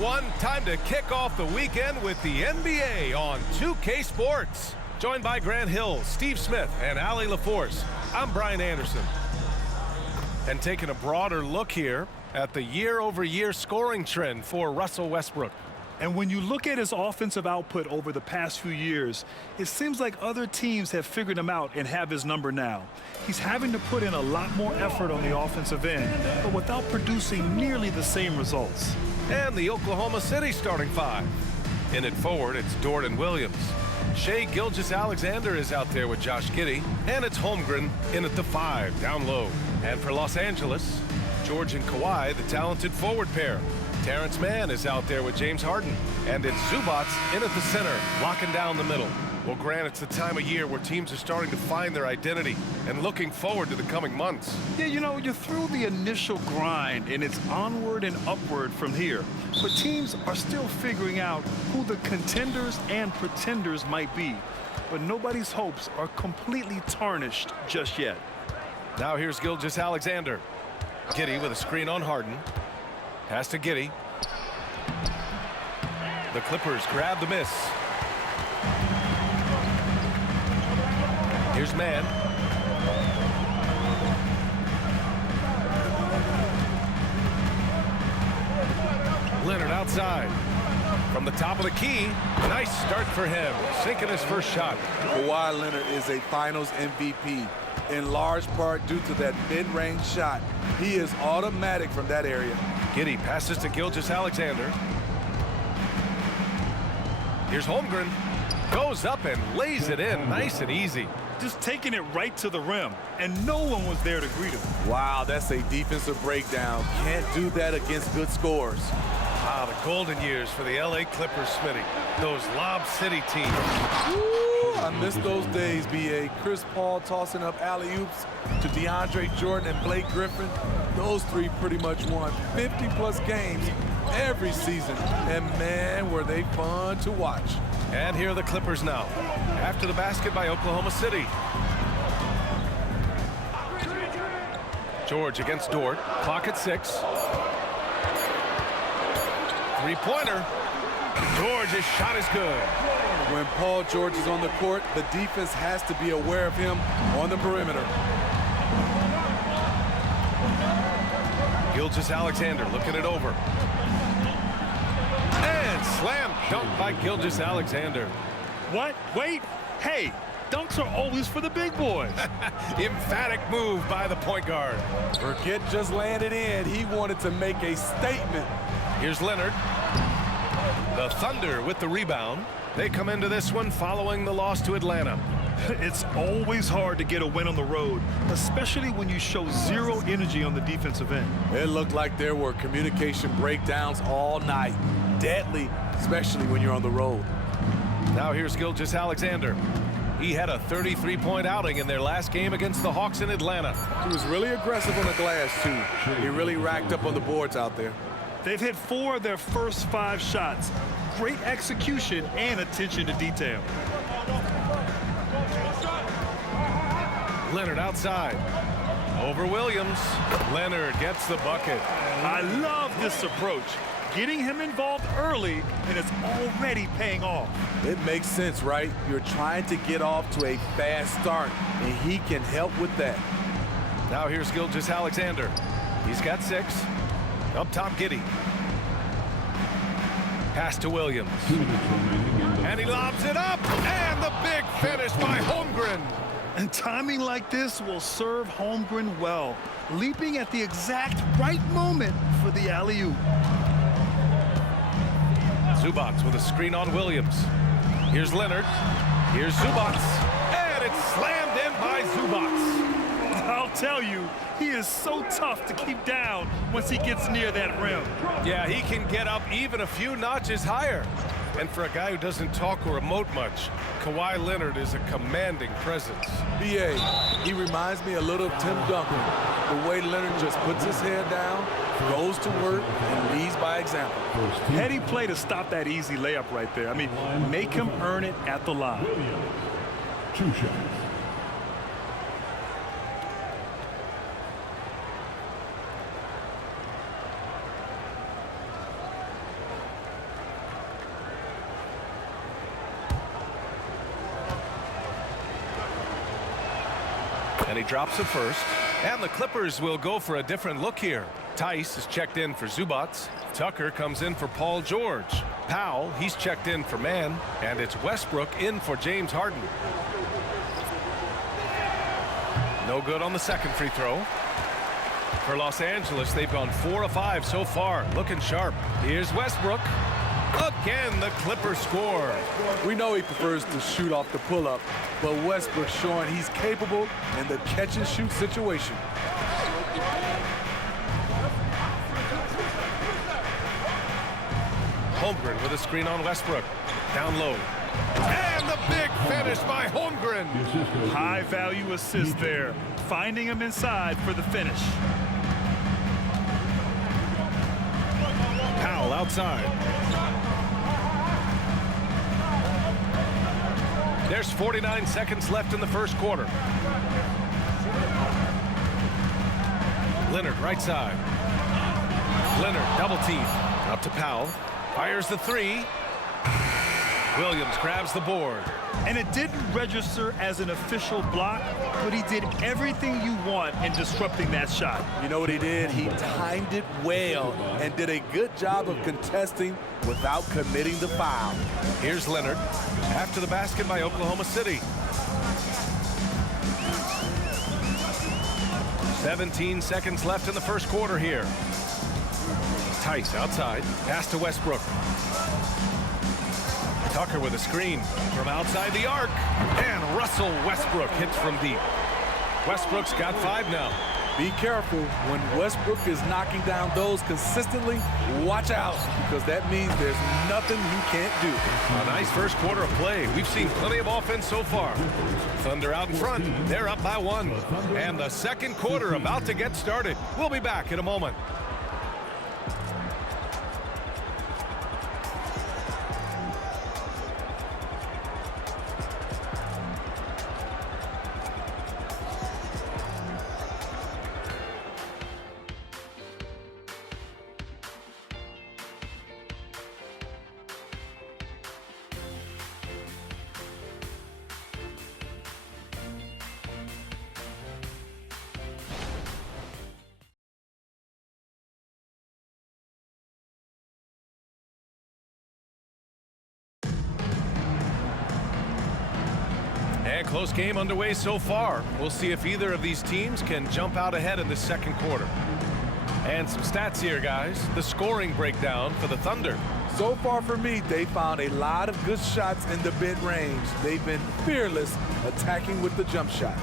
Time to kick off the weekend with the NBA on 2K Sports. Joined by Grant Hill, Steve Smith, and Allie LaForce, I'm Brian Anderson. And taking a broader look here at the year-over-year scoring trend for Russell Westbrook. And when you look at his offensive output over the past few years, it seems like other teams have figured him out and have his number now. He's having to put in a lot more effort on the offensive end, but without producing nearly the same results. And the Oklahoma City starting five. In it forward, it's Dort and Williams. Shai Gilgeous-Alexander is out there with Josh Giddey, and it's Holmgren in at the five, down low. And for Los Angeles, George and Kawhi, the talented forward pair. Terrence Mann is out there with James Harden, and it's Zubac in at the center, locking down the middle. Well, Grant, it's the time of year where teams are starting to find their identity and looking forward to the coming months. Yeah, you know, you're through the initial grind, and it's onward and upward from here. But teams are still figuring out who the contenders and pretenders might be. But nobody's hopes are completely tarnished just yet. Now here's Gilgeous-Alexander. Giddey with a screen on Harden. Pass to Giddey. The Clippers grab the miss. Here's Mann. Leonard outside. From the top of the key, nice start for him, sinking his first shot. Kawhi Leonard is a Finals MVP, in large part due to that mid-range shot. He is automatic from that area. Giddey passes to Gilgeous-Alexander. Here's Holmgren. Goes up and lays it in nice and easy. Just taking it right to the rim, and no one was there to greet him. Wow, that's a defensive breakdown. Can't do that against good scores. Wow, the golden years for the LA Clippers, Smitty. Those Lob City teams. Woo, I miss those days, B.A. Chris Paul tossing up alley-oops to DeAndre Jordan and Blake Griffin. Those three pretty much won 50-plus games every season. And, man, were they fun to watch. And here are the Clippers now, after the basket by Oklahoma City. George against Dort, clock at 6. Three-pointer. George's shot is good. When Paul George is on the court, the defense has to be aware of him on the perimeter. Gilgeous-Alexander looking it over. And slam dunk by Gilgeous-Alexander. What? Wait. Hey, dunks are always for the big boys. Emphatic move by the point guard. Burkett just landed in. He wanted to make a statement. Here's Leonard. The Thunder with the rebound. They come into this one following the loss to Atlanta. It's always hard to get a win on the road, especially when you show zero energy on the defensive end. It looked like there were communication breakdowns all night. Deadly, especially when you're on the road. Now here's Gilgeous-Alexander. He had a 33-point outing in their last game against the Hawks in Atlanta. He was really aggressive on the glass, too. He really racked up on the boards out there. They've hit 4 of their first 5 shots. Great execution and attention to detail. Leonard outside. Over Williams. Leonard gets the bucket. I love this approach. Getting him involved early, and it's already paying off. It makes sense, right? You're trying to get off to a fast start, and he can help with that. Now here's Gilgeous-Alexander. He's got 6. Up top, Giddey. Pass to Williams. And he lobs it up. And the big finish by Holmgren. And timing like this will serve Holmgren well, leaping at the exact right moment for the alley-oop. Zubac with a screen on Williams. Here's Leonard. Here's Zubac. And it's slammed in by Zubac. I'll tell you, he is so tough to keep down once he gets near that rim. Yeah, he can get up even a few notches higher. And for a guy who doesn't talk or emote much, Kawhi Leonard is a commanding presence. B.A., he reminds me a little of Tim Duncan. The way Leonard just puts his head down, goes to work, and leads by example. Heady play to stop that easy layup right there. I mean, make him earn it at the line. 2 shots. And he drops it first. And the Clippers will go for a different look here. Tice is checked in for Zubats. Tucker comes in for Paul George. Powell, he's checked in for Mann. And it's Westbrook in for James Harden. No good on the second free throw. For Los Angeles, they've gone 4 of 5 so far. Looking sharp. Here's Westbrook. Again, the Clippers score. We know he prefers to shoot off the pull-up, but Westbrook's showing he's capable in the catch-and-shoot situation. Holmgren with a screen on Westbrook. Down low. And the big finish by Holmgren. High-value assist there. Finding him inside for the finish. Powell outside. There's 49 seconds left in the first quarter. Leonard right side. Leonard double team. Up to Powell. Fires the three. Williams grabs the board. And it didn't register as an official block, but he did everything you want in disrupting that shot. You know what he did? He timed it well and did a good job of contesting without committing the foul. Here's Leonard after the basket by Oklahoma City. 17 seconds left in the first quarter here. Tice outside. Pass to Westbrook. Tucker with a screen from outside the arc. And Russell Westbrook hits from deep. Westbrook's got 5 now. Be careful when Westbrook is knocking down those consistently. Watch out, because that means there's nothing he can't do. A nice first quarter of play. We've seen plenty of offense so far. Thunder out in front. They're up by 1. And the second quarter about to get started. We'll be back in a moment. And close game underway so far. We'll see if either of these teams can jump out ahead in the second quarter. And some stats here, guys. The scoring breakdown for the Thunder. So far for me, they found a lot of good shots in the mid-range. They've been fearless attacking with the jump shot.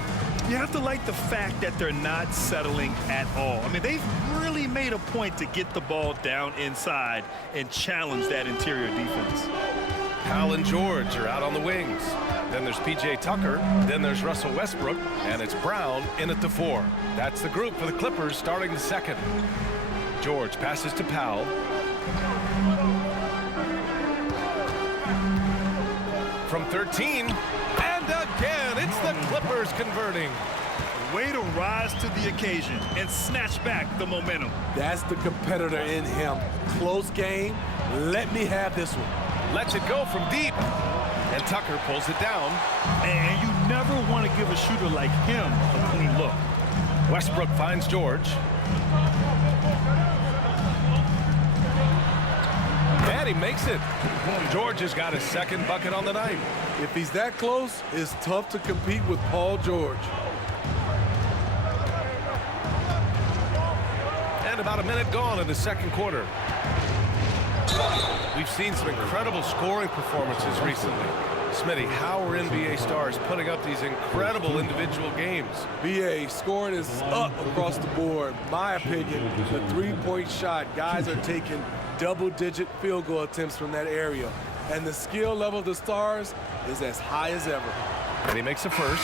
You have to like the fact that they're not settling at all. I mean, they've really made a point to get the ball down inside and challenge that interior defense. Powell and George are out on the wings. Then there's P.J. Tucker. Then there's Russell Westbrook. And it's Brown in at the 4. That's the group for the Clippers starting the second. George passes to Powell. From 13. And again, it's the Clippers converting. Way to rise to the occasion and snatch back the momentum. That's the competitor in him. Close game. Let me have this one. Lets it go from deep. And Tucker pulls it down. And you never want to give a shooter like him a clean look. Westbrook finds George. And he makes it. George has got his second bucket on the night. If he's that close, it's tough to compete with Paul George. And about a minute gone in the second quarter. We've seen some incredible scoring performances recently. Smitty, how are NBA stars putting up these incredible individual games? BA, scoring is up across the board. My opinion, the three-point shot, guys are taking double-digit field goal attempts from that area. And the skill level of the stars is as high as ever. And he makes a first.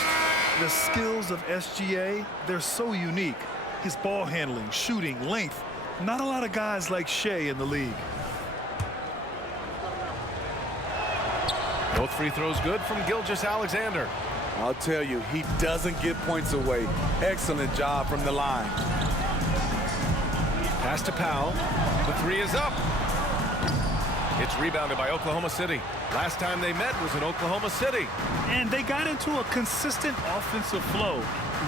The skills of SGA, they're so unique. His ball handling, shooting, length. Not a lot of guys like Shea in the league. Both free throws good from Gilgeous-Alexander. I'll tell you, he doesn't give points away. Excellent job from the line. Pass to Powell. The 3 is up. It's rebounded by Oklahoma City. Last time they met was in Oklahoma City. And they got into a consistent offensive flow,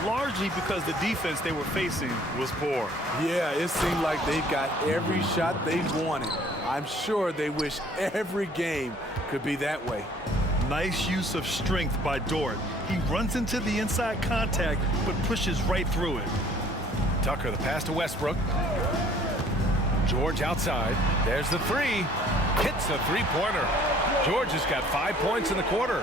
largely because the defense they were facing was poor. Yeah, it seemed like they got every shot they wanted. I'm sure they wish every game could be that way. Nice use of strength by Dort. He runs into the inside contact, but pushes right through it. Tucker, the pass to Westbrook. George outside. There's the three. Hits a three-pointer. George has got 5 points in the quarter.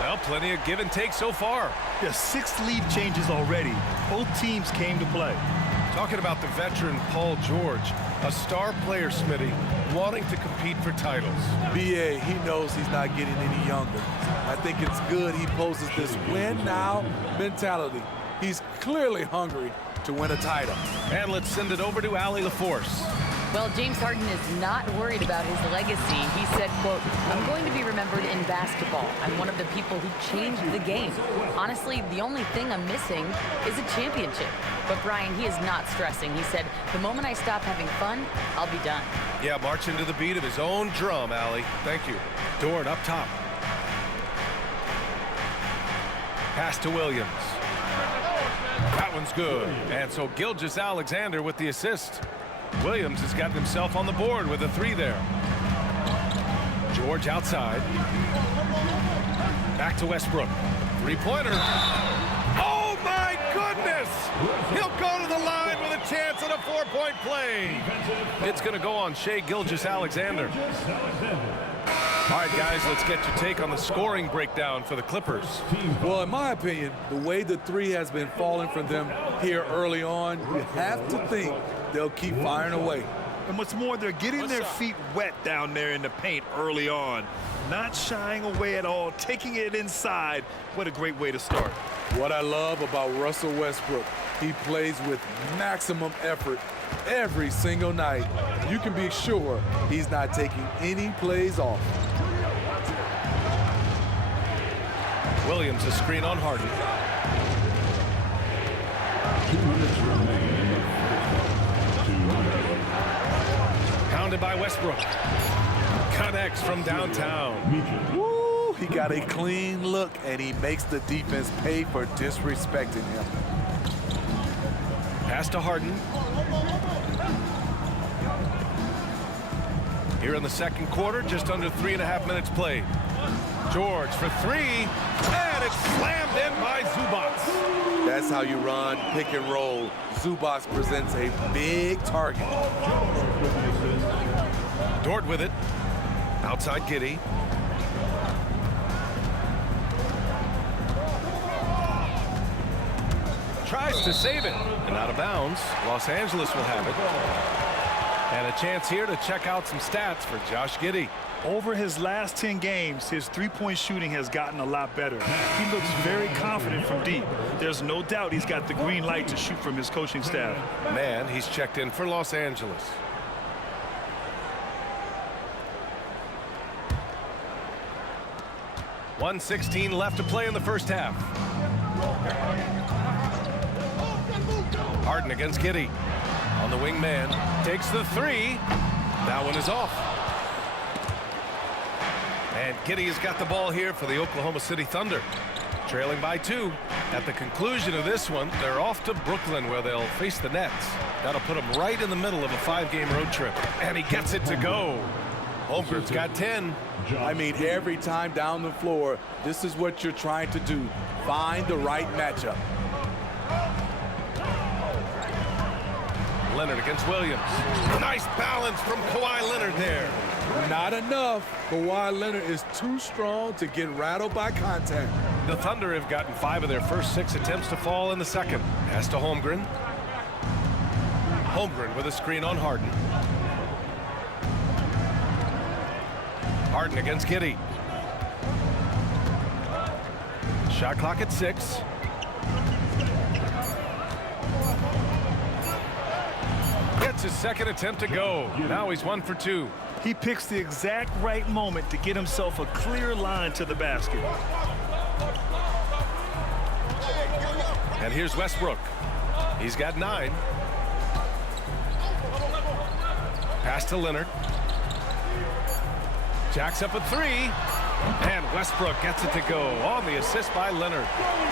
Well, plenty of give and take so far. There's 6 lead changes already. Both teams came to play. Talking about the veteran Paul George, a star player, Smitty, wanting to compete for titles. B.A., he knows he's not getting any younger. I think it's good he poses this win-now mentality. He's clearly hungry to win a title. And let's send it over to Allie LaForce. Well, James Harden is not worried about his legacy. He said, quote, "I'm going to be remembered in basketball. I'm one of the people who changed the game. Honestly, the only thing I'm missing is a championship." But Brian, he is not stressing. He said, "The moment I stop having fun, I'll be done." Yeah, marching to the beat of his own drum, Allie. Thank you. Dort up top. Pass to Williams. That one's good. And so Gilgeous-Alexander with the assist. Williams has gotten himself on the board with a three there. George outside. Back to Westbrook. Three-pointer. Oh, my goodness! He'll go to the line with a chance at a 4-point play. It's going to go on Shai Gilgeous-Alexander. All right, guys, let's get your take on the scoring breakdown for the Clippers. Well, in my opinion, the way the three has been falling from them here early on, you have to think they'll keep firing away. And what's more, they're getting their feet wet down there in the paint early on. Not shying away at all, taking it inside. What a great way to start. What I love about Russell Westbrook, he plays with maximum effort every single night. You can be sure he's not taking any plays off. Williams, a screen on Harden. 2 minutes remaining. 2 minutes. Pounded by Westbrook. Connects from downtown. Woo, he got a clean look, and he makes the defense pay for disrespecting him. Pass to Harden. Here in the second quarter, just under 3.5 minutes played. George for three, and it's slammed in by Zubac. That's how you run pick and roll. Zubac presents a big target. Dort with it. Outside Giddey. Tries to save it, and out of bounds. Los Angeles will have it. And a chance here to check out some stats for Josh Giddey. Over his last 10 games, his three-point shooting has gotten a lot better. He looks very confident from deep. There's no doubt he's got the green light to shoot from his coaching staff. Man, he's checked in for Los Angeles. .116 left to play in the first half. Harden against Giddey. On the wing man. Takes the three. That one is off. And Giddey has got the ball here for the Oklahoma City Thunder. Trailing by 2. At the conclusion of this one, they're off to Brooklyn where they'll face the Nets. That'll put them right in the middle of a 5-game road trip. And he gets it to go. Holmgren's got 10. I mean, every time down the floor, this is what you're trying to do. Find the right matchup. Leonard against Williams. Nice balance from Kawhi Leonard there. Not enough. Kawhi Leonard is too strong to get rattled by contact. The Thunder have gotten 5 of their first 6 attempts to fall in the second. Pass to Holmgren. Holmgren with a screen on Harden. Harden against Giddey. Shot clock at 6. Gets his second attempt to go. Now he's 1 for 2. He picks the exact right moment to get himself a clear line to the basket. And here's Westbrook. He's got 9. Pass to Leonard. Jacks up a three. And Westbrook gets it to go on the assist by Leonard.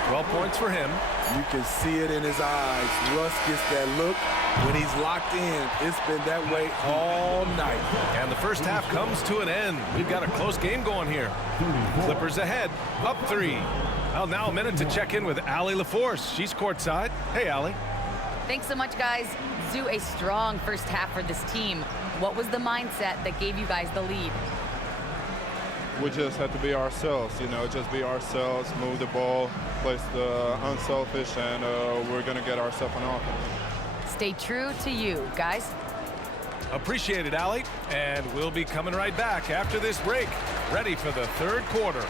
12 points for him. You can see it in his eyes. Russ gets that look when he's locked in. It's been that way all night. And the first half comes to an end. We've got a close game going here. Clippers ahead, up 3. Well, now a minute to check in with Allie LaForce. She's courtside. Hey, Allie. Thanks so much, guys. Zoo, a strong first half for this team. What was the mindset that gave you guys the lead? We just have to be ourselves, just be ourselves, move the ball, play the unselfish, and we're going to get ourselves an offense. Stay true to you, guys. Appreciate it, Allie. And we'll be coming right back after this break, ready for the third quarter.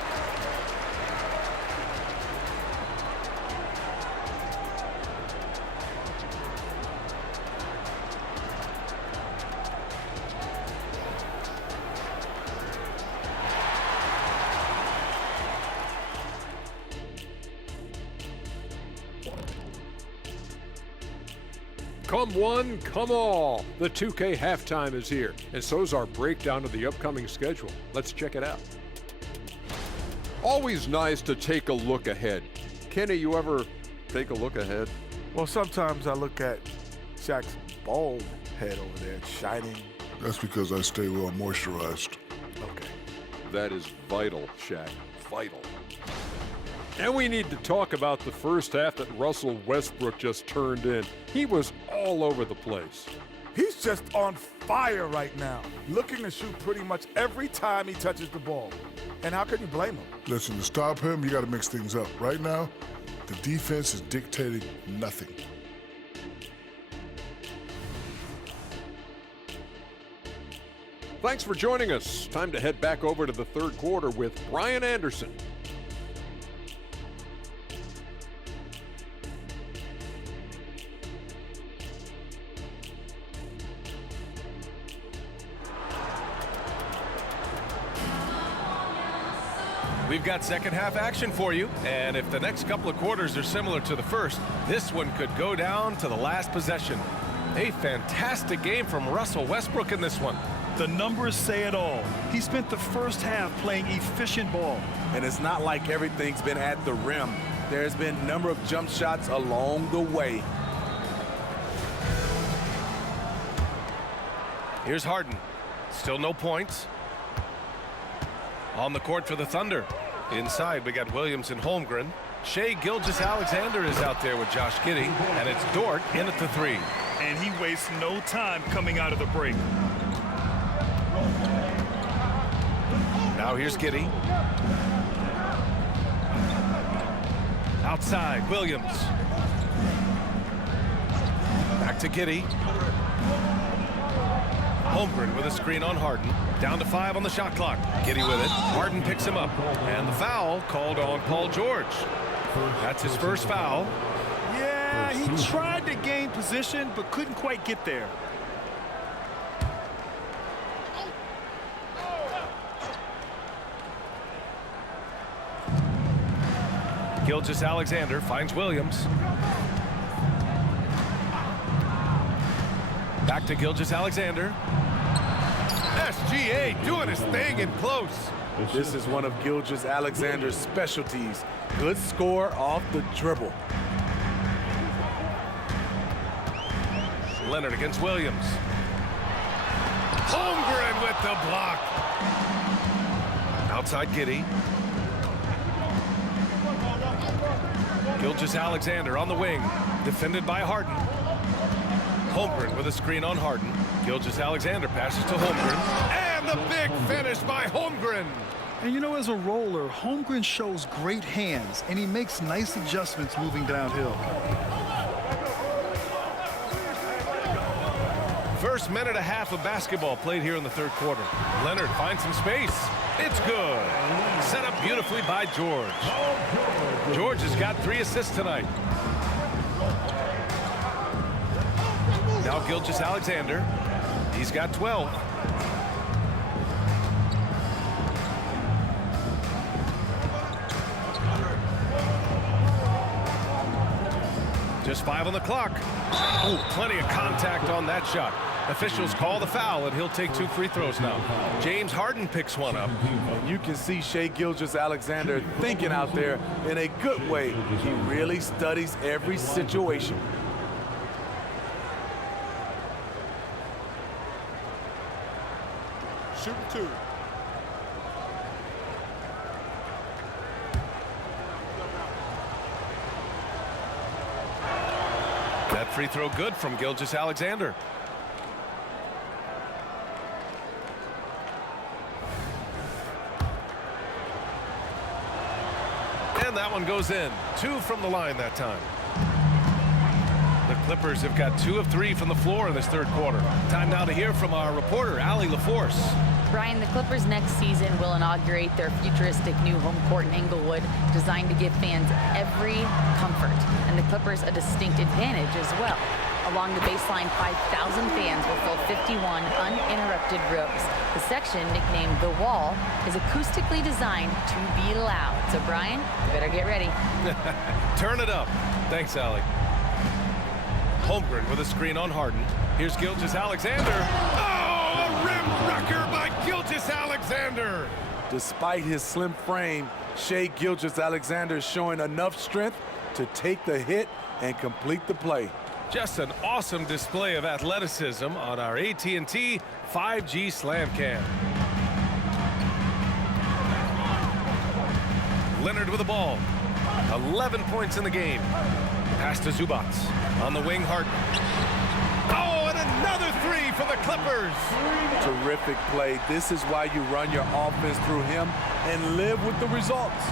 Come one, come all. The 2K halftime is here, and so's our breakdown of the upcoming schedule. Let's check it out. Always nice to take a look ahead. Kenny, you ever take a look ahead? Well, sometimes I look at Shaq's bald head over there, shining. That's because I stay well moisturized. Okay. That is vital, Shaq. Vital. And we need to talk about the first half that Russell Westbrook just turned in. He was all over the place. He's just on fire right now, looking to shoot pretty much every time he touches the ball. And how can you blame him? Listen, to stop him, you got to mix things up. Right now, the defense is dictating nothing. Thanks for joining us. Time to head back over to the third quarter with Brian Anderson. We've got second half action for you, and if the next couple of quarters are similar to the first, this one could go down to the last possession. A fantastic game from Russell Westbrook in this one. The numbers say it all. He spent the first half playing efficient ball. And it's not like everything's been at the rim. There's been a number of jump shots along the way. Here's Harden. Still no points. On the court for the Thunder. Inside, we got Williams and Holmgren. Shai Gilgeous-Alexander is out there with Josh Giddey, and it's Dort in at the 3. And he wastes no time coming out of the break. Now here's Giddey. Outside, Williams. Back to Giddey. Holmgren with a screen on Harden. Down to 5 on the shot clock. Giddey with it. Harden picks him up. And the foul called on Paul George. That's his first foul. Yeah, he tried to gain position, but couldn't quite get there. Gilgeous-Alexander finds Williams. Back to Gilgeous-Alexander. SGA doing his thing in close. This is one of Gilgeous-Alexander's specialties. Good score off the dribble. Leonard against Williams. Holmgren with the block. Outside Giddey. Gilgeous-Alexander on the wing. Defended by Harden. Holmgren with a screen on Harden. Gilgeous-Alexander passes to Holmgren. And the big finish by Holmgren. And you know, as a roller, Holmgren shows great hands, and he makes nice adjustments moving downhill. First minute and a half of basketball played here in the third quarter. Leonard finds some space. It's good. Set up beautifully by George. George has got 3 assists tonight. Now Gilgeous-Alexander. He's got 12. Just 5 on the clock. Oh, plenty of contact on that shot. Officials call the foul, and he'll take 2 free throws now. James Harden picks one up. And you can see Shai Gilgeous-Alexander thinking out there in a good way. He really studies every situation. Shooting 2. That free throw good from Gilgeous-Alexander. And that one goes in. 2 from the line that time. The Clippers have got 2 of 3 from the floor in this third quarter. Time now to hear from our reporter, Allie LaForce. Brian, the Clippers next season will inaugurate their futuristic new home court in Inglewood, designed to give fans every comfort, and the Clippers a distinct advantage as well. Along the baseline, 5,000 fans will fill 51 uninterrupted rows. The section, nicknamed The Wall, is acoustically designed to be loud. So, Brian, you better get ready. Turn it up. Thanks, Allie. Holmgren with a screen on Harden. Here's Gilgeous-Alexander. Oh, a rim wrecker by Gilgeous-Alexander. Despite his slim frame, Shai Gilgeous-Alexander is showing enough strength to take the hit and complete the play. Just an awesome display of athleticism on our AT&T 5G Slam Cam. Leonard with the ball. 11 points in the game. Pass to Zubac. On the wing, Harden. Oh, and another 3 for the Clippers. Terrific play. This is why you run your offense through him and live with the results.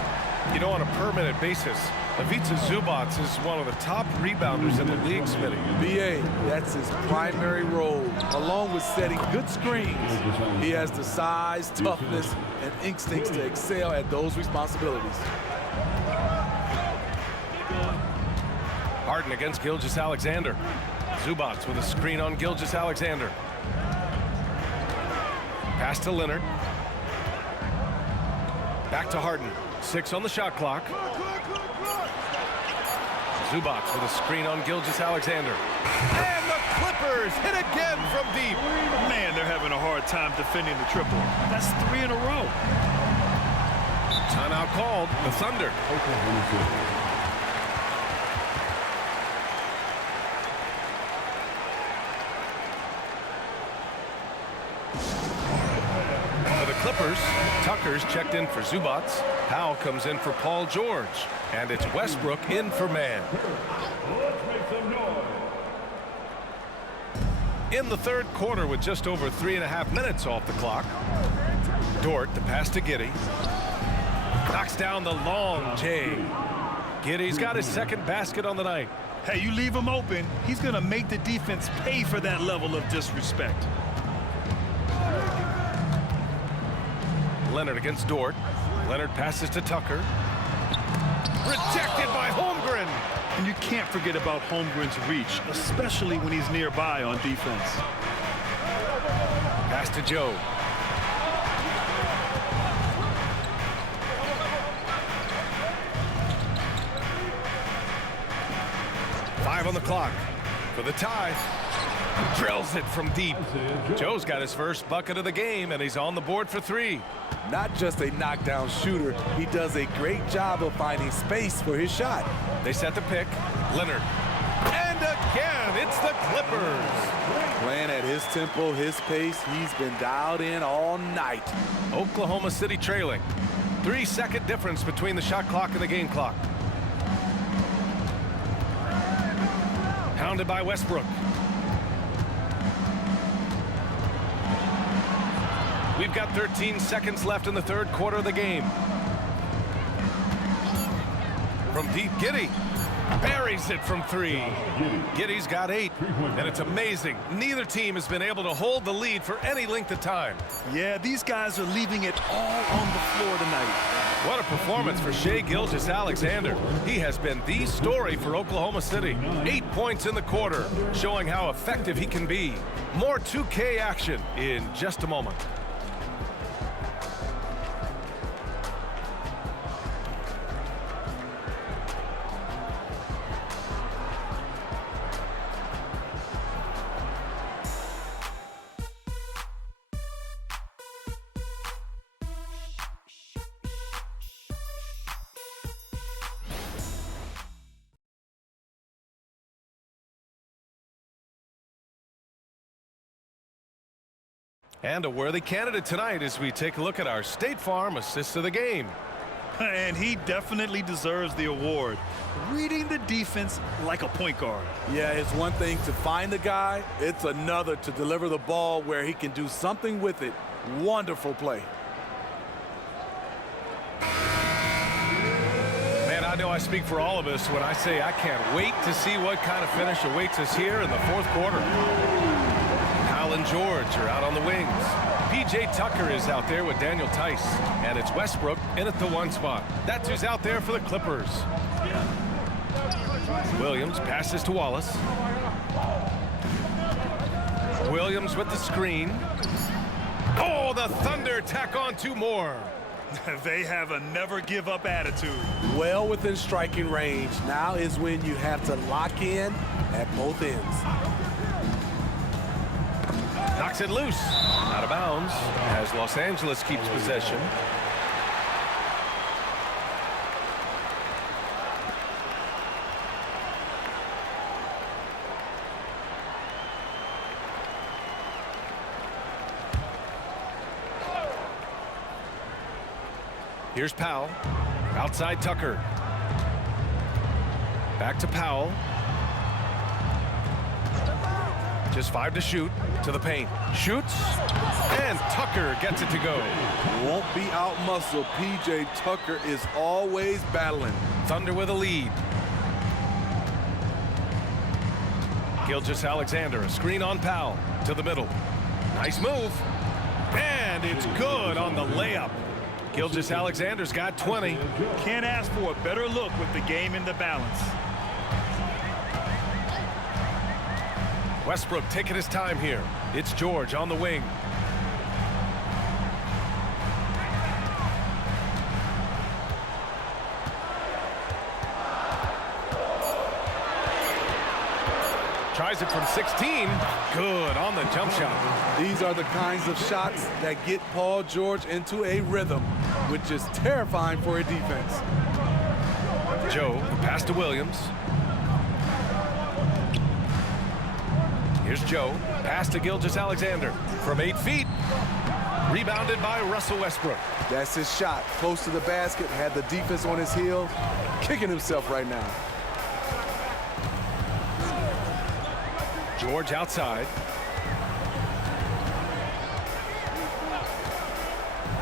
You know, on a per-minute basis, Ivica Zubac is one of the top rebounders in the league, Smitty. B.A., that's his primary role, along with setting good screens. He has the size, toughness, and instincts to excel at those responsibilities. Harden against Gilgeous-Alexander. Zubac with a screen on Gilgeous-Alexander. Pass to Leonard. Back to Harden. 6 on the shot clock. Zubac with a screen on Gilgeous-Alexander. And the Clippers hit again from deep. Man, they're having a hard time defending the triple. That's 3 in a row. Timeout called. The Thunder. For the Clippers, Tucker's checked in for Zubac. Powell comes in for Paul George. And it's Westbrook in for Mann. In the third quarter with just over 3.5 minutes off the clock. Dort, the pass to Giddey. Knocks down the long J. Giddey's got his second basket on the night. Hey, you leave him open, he's going to make the defense pay for that level of disrespect. Leonard against Dort. Leonard passes to Tucker. Rejected by Holmgren. And you can't forget about Holmgren's reach, especially when he's nearby on defense. Pass to Joe. Five on the clock for the tie. Drills it from deep. Joe's got his first bucket of the game, and he's on the board for 3. Not just a knockdown shooter, he does a great job of finding space for his shot. They set the pick. Leonard. And again, it's the Clippers. Playing at his tempo, his pace, he's been dialed in all night. Oklahoma City trailing. 3-second difference between the shot clock and the game clock. Hounded by Westbrook. We've got 13 seconds left in the third quarter of the game. From deep, Giddey buries it from 3. Giddey's got 8, and it's amazing. Neither team has been able to hold the lead for any length of time. Yeah, these guys are leaving it all on the floor tonight. What a performance for Shai Gilgeous-Alexander. He has been the story for Oklahoma City. 8 points in the quarter, showing how effective he can be. More 2K action in just a moment. And a worthy candidate tonight as we take a look at our State Farm Assist of the Game. And he definitely deserves the award. Reading the defense like a point guard. Yeah, it's one thing to find the guy. It's another to deliver the ball where he can do something with it. Wonderful play. Man, I know I speak for all of us when I say I can't wait to see what kind of finish awaits us here in the fourth quarter. Hal and George are out on the wings. P.J. Tucker is out there with Daniel Tice. And it's Westbrook in at the 1 spot. That's who's out there for the Clippers. Williams passes to Wallace. Williams with the screen. Oh, the Thunder tack on 2 more. They have a never-give-up attitude. Well within striking range. Now is when you have to lock in at both ends. Knocks it loose. Out of bounds as Los Angeles keeps possession. Here's Powell. Outside Tucker. Back to Powell. Just 5 to shoot. To the paint. Shoots. And Tucker gets it to go. Won't be out-muscled. P.J. Tucker is always battling. Thunder with a lead. Gilgeous-Alexander, a screen on Powell. To the middle. Nice move. And it's good on the layup. Gilgeous-Alexander's got 20. Can't ask for a better look with the game in the balance. Westbrook taking his time here. It's George on the wing. Tries it from 16. Good on the jump shot. These are the kinds of shots that get Paul George into a rhythm, which is terrifying for a defense. Joe, the pass to Williams. Here's Joe. Pass to Gilgeous-Alexander from 8 feet. Rebounded by Russell Westbrook. That's his shot. Close to the basket. Had the defense on his heels. Kicking himself right now. George outside.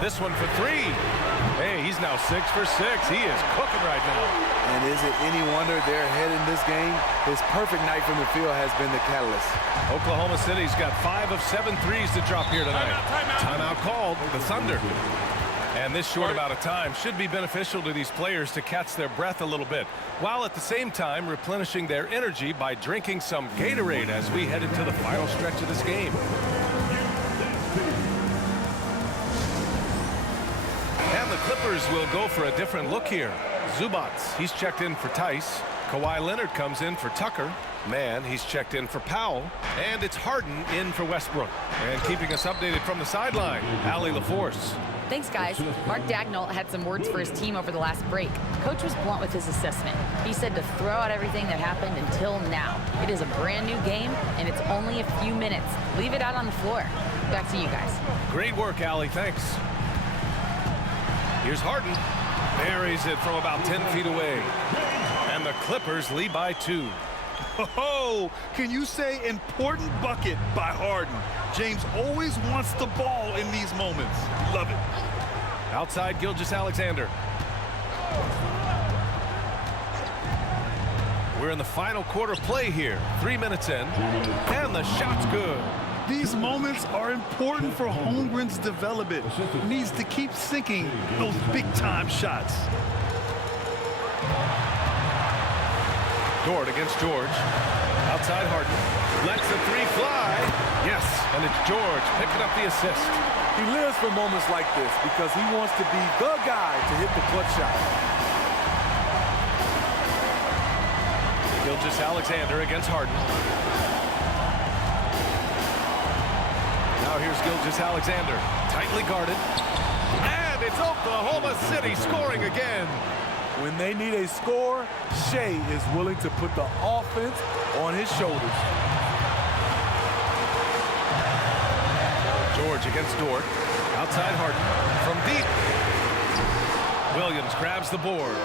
This one for 3. Hey, he's now 6 for 6. He is cooking right now. And is it any wonder they're ahead in this game? His perfect night from the field has been the catalyst. Oklahoma City's got 5 of 7 threes to drop here tonight. Timeout called. The Thunder. And this short amount of time should be beneficial to these players to catch their breath a little bit, while at the same time replenishing their energy by drinking some Gatorade as we head into the final stretch of this game. And the Clippers will go for a different look here. Zubats, he's checked in for Tice. Kawhi Leonard comes in for Tucker. Mann, he's checked in for Powell. And it's Harden in for Westbrook. And keeping us updated from the sideline, Allie LaForce. Thanks, guys. Mark Dagnall had some words for his team over the last break. Coach was blunt with his assessment. He said to throw out everything that happened until now. It is a brand new game, and it's only a few minutes. Leave it out on the floor. Back to you guys. Great work, Allie. Thanks. Here's Harden. Buries it from about 10 feet away. And the Clippers lead by 2. Oh, can you say important bucket by Harden? James always wants the ball in these moments. Love it. Outside Gilgeous-Alexander. We're in the final quarter play here. 3 minutes in. And the shot's good. These moments are important for Holmgren's development. Needs to keep sinking those big-time shots. Dort against George. Outside Harden. Lets the 3 fly. Yes, and it's George picking up the assist. He lives for moments like this because he wants to be the guy to hit the clutch shot. Gilgeous-Alexander against Harden. Now here's Gilgeous-Alexander. Tightly guarded. And it's Oklahoma City scoring again. When they need a score, Shea is willing to put the offense on his shoulders. George against Dort. Outside Harden. From deep. Williams grabs the board.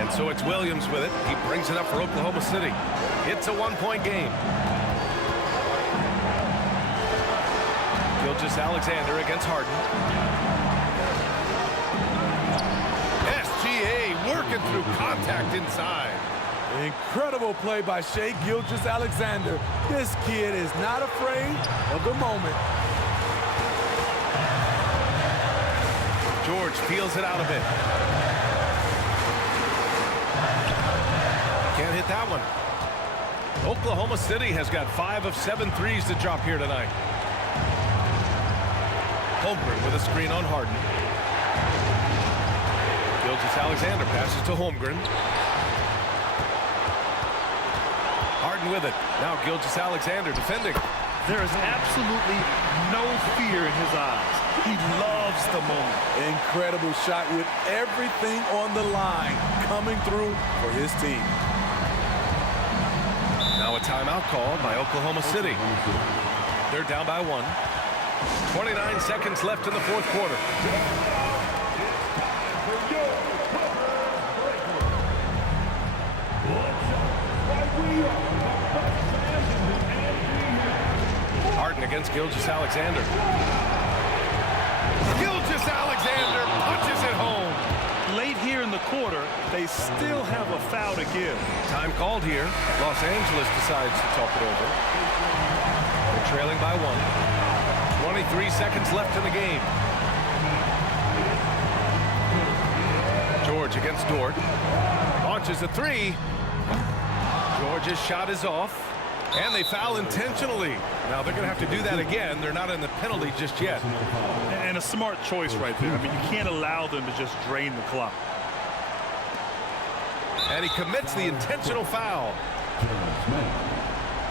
And so it's Williams with it. He brings it up for Oklahoma City. It's a one-point game. Gilgeous-Alexander against Harden. SGA working through contact inside. Incredible play by Shai Gilgeous-Alexander. This kid is not afraid of the moment. George peels it out a bit. Can't hit that one. Oklahoma City has got 5 of 7 threes to drop here tonight. Holmgren with a screen on Harden. Gilgeous-Alexander passes to Holmgren. Harden with it. Now Gilgeous-Alexander defending. There is absolutely no fear in his eyes. He loves the moment. Incredible shot with everything on the line coming through for his team. Now a timeout called by Oklahoma City. They're down by 1. 29 seconds left in the fourth quarter. Harden against Gilgeous-Alexander. Gilgeous-Alexander punches it home. Late here in the quarter, they still have a foul to give. Time called here. Los Angeles decides to talk it over. They're trailing by 1. 23 seconds left in the game. George against Dort. Launches a 3. George's shot is off. And they foul intentionally. Now they're going to have to do that again. They're not in the penalty just yet. And a smart choice right there. I mean, you can't allow them to just drain the clock. And he commits the intentional foul. Terrence Mann.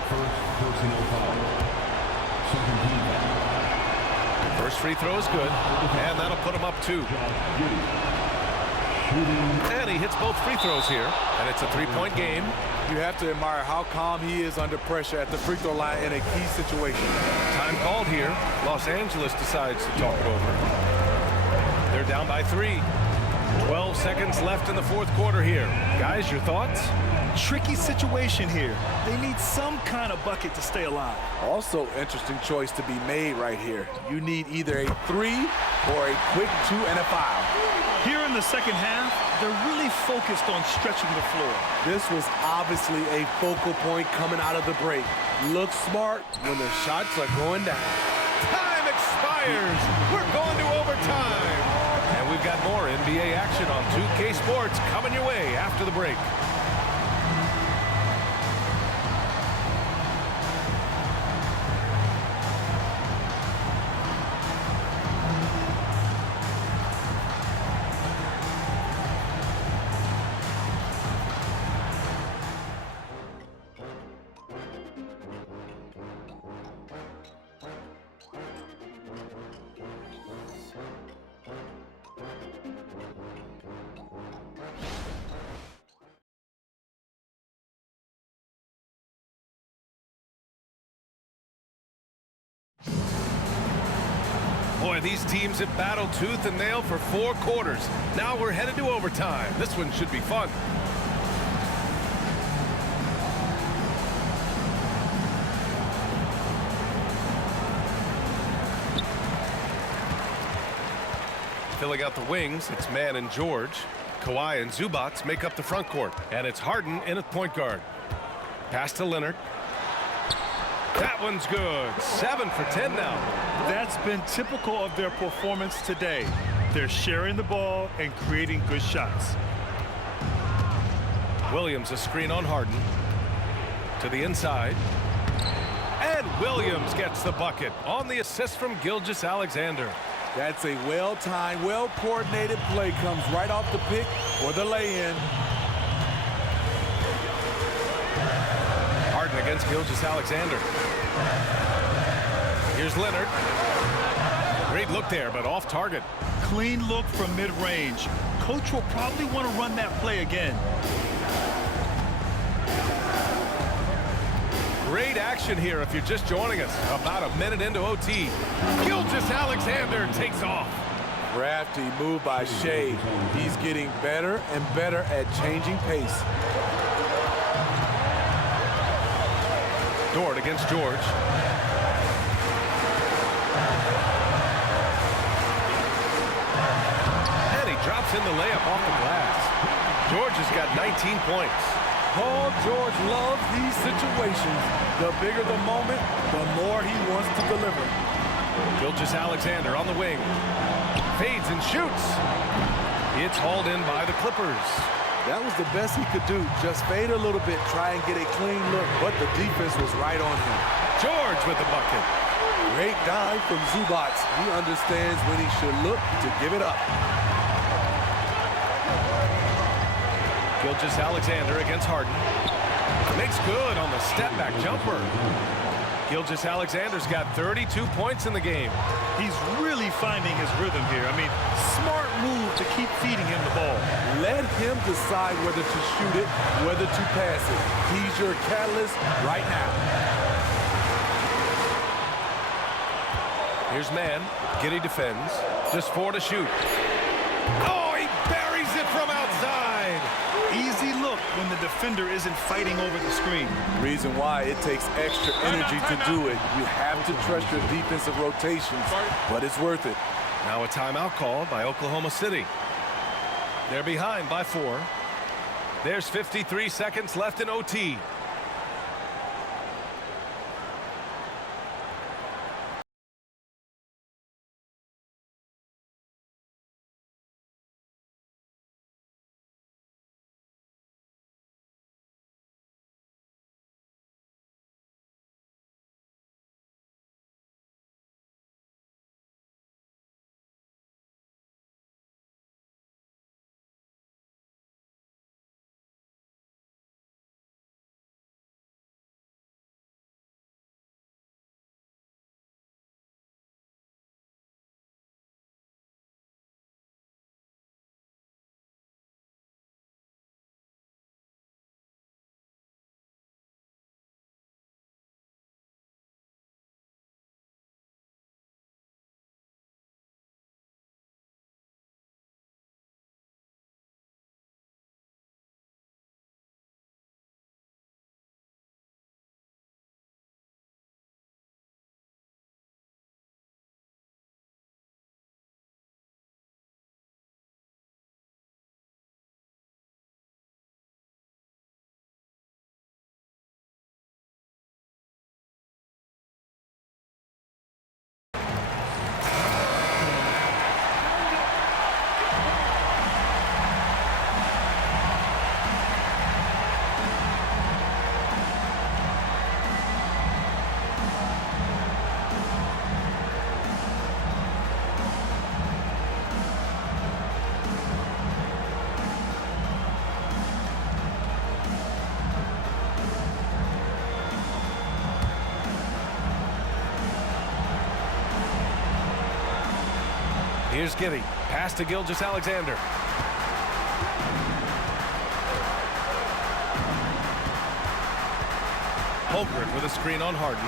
First personal foul. Second team foul. First free throw is good. And that'll put him up 2. And he hits both free throws here. And it's a 3-point game. You have to admire how calm he is under pressure at the free throw line in a key situation. Time called here. Los Angeles decides to talk it over. They're down by 3. 12 seconds left in the fourth quarter here. Guys, your thoughts? Tricky situation here. They need some kind of bucket to stay alive. Also, interesting choice to be made right here. You need either a 3 or a quick 2 and a foul. Here in the second half, they're really focused on stretching the floor. This was obviously a focal point coming out of the break. Look smart when the shots are going down. Time expires. We're going to overtime. And we've got more NBA action on 2K Sports coming your way after the break. Boy, these teams have battled tooth and nail for 4 quarters. Now we're headed to overtime. This one should be fun. Filling out the wings, it's Mann and George. Kawhi and Zubats make up the front court. And it's Harden in at point guard. Pass to Leonard. That one's good. 7 for 10 now. That's been typical of their performance today. They're sharing the ball and creating good shots. Williams a screen on Harden. To the inside. And Williams gets the bucket on the assist from Gilgeous-Alexander. That's a well-timed, well-coordinated play. Comes right off the pick or the lay-in. Harden against Gilgeous-Alexander. Here's Leonard. Great look there, but off target. Clean look from mid-range. Coach will probably want to run that play again. Great action here if you're just joining us. About a minute into OT. Gilgeous-Alexander takes off. Crafty move by Shea. He's getting better and better at changing pace. Dort against George. And he drops in the layup off the glass. George has got 19 points. Paul George loves these situations. The bigger the moment, the more he wants to deliver. Gilgeous-Alexander on the wing. Fades and shoots. It's hauled in by the Clippers. That was the best he could do. Just fade a little bit, try and get a clean look, but the defense was right on him. George with the bucket. Great dive from Zubac. He understands when he should look to give it up. Gilgeous-Alexander against Harden. Makes good on the step-back jumper. Gilgeous-Alexander's got 32 points in the game. He's really finding his rhythm here. I mean, smart move to keep feeding him the ball. Let him decide whether to shoot it, whether to pass it. He's your catalyst right now. Here's man. Giddey defends. Just 4 to shoot. Oh, he buries it from outside. Easy look when the defender isn't fighting over the screen. Reason why it takes extra energy to do it. You have to trust your defensive rotations, but it's worth it. Now a timeout called by Oklahoma City. They're behind by 4. There's 53 seconds left in OT. Here's Giddey. Pass to Gilgeous-Alexander. Holmgren with a screen on Harden.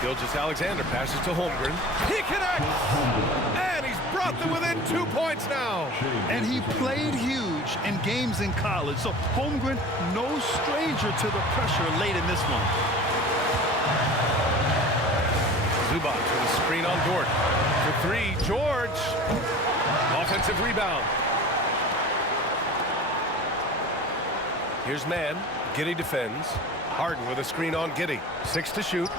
Gilgeous-Alexander passes to Holmgren. He connects! And he's brought them within 2 points now. And he played huge in games in college. So Holmgren, no stranger to the pressure late in this one. Zubac with a screen on Dort. For 3, George. Offensive rebound. Here's man. Giddey defends. Harden with a screen on Giddey. 6 to shoot.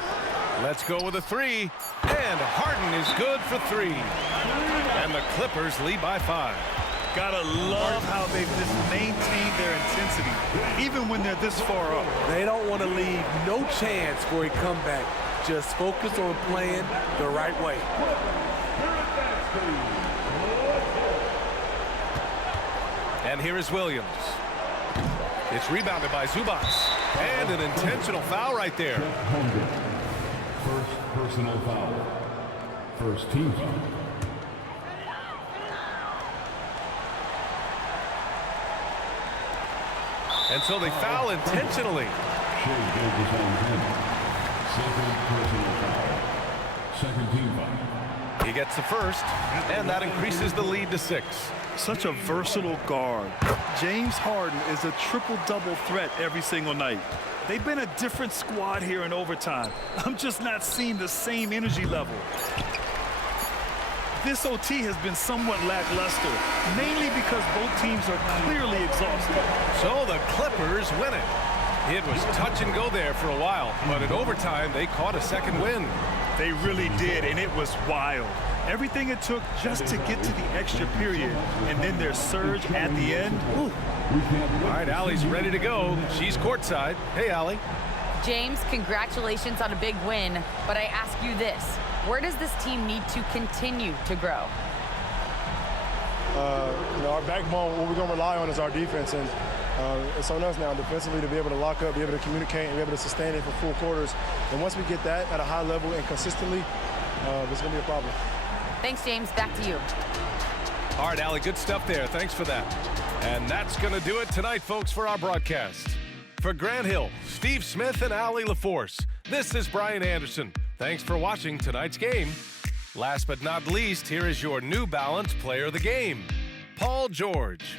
Let's go with a 3. And Harden is good for 3. And the Clippers lead by 5. Gotta love how they've just maintained their intensity, even when they're this far up. They don't want to leave no chance for a comeback. Just focus on playing the right way. And here is Williams. It's rebounded by Zubac. And an intentional foul right there. First personal foul. First team foul. And so they foul intentionally. Second personal foul. Second team foul. He gets the first, and that increases the lead to 6. Such a versatile guard. James Harden is a triple-double threat every single night. They've been a different squad here in overtime. I'm just not seeing the same energy level. This OT has been somewhat lackluster, mainly because both teams are clearly exhausted. So the Clippers win it. It was touch and go there for a while, but in overtime, they caught a second win. They really did, and it was wild. Everything it took just to get to the extra period, and then their surge at the end. Ooh. All right, Allie's ready to go. She's courtside. Hey, Allie. James, congratulations on a big win, but I ask you this. Where does this team need to continue to grow? Our backbone, what we're going to rely on is our defense, and it's on us now defensively to be able to lock up, be able to communicate, and be able to sustain it for full quarters. And once we get that at a high level and consistently, there's going to be a problem. Thanks, James. Back to you. All right, Allie, good stuff there. Thanks for that. And that's going to do it tonight, folks, for our broadcast. For Grant Hill, Steve Smith, and Allie LaForce, this is Brian Anderson. Thanks for watching tonight's game. Last but not least, here is your New Balance Player of the Game, Paul George.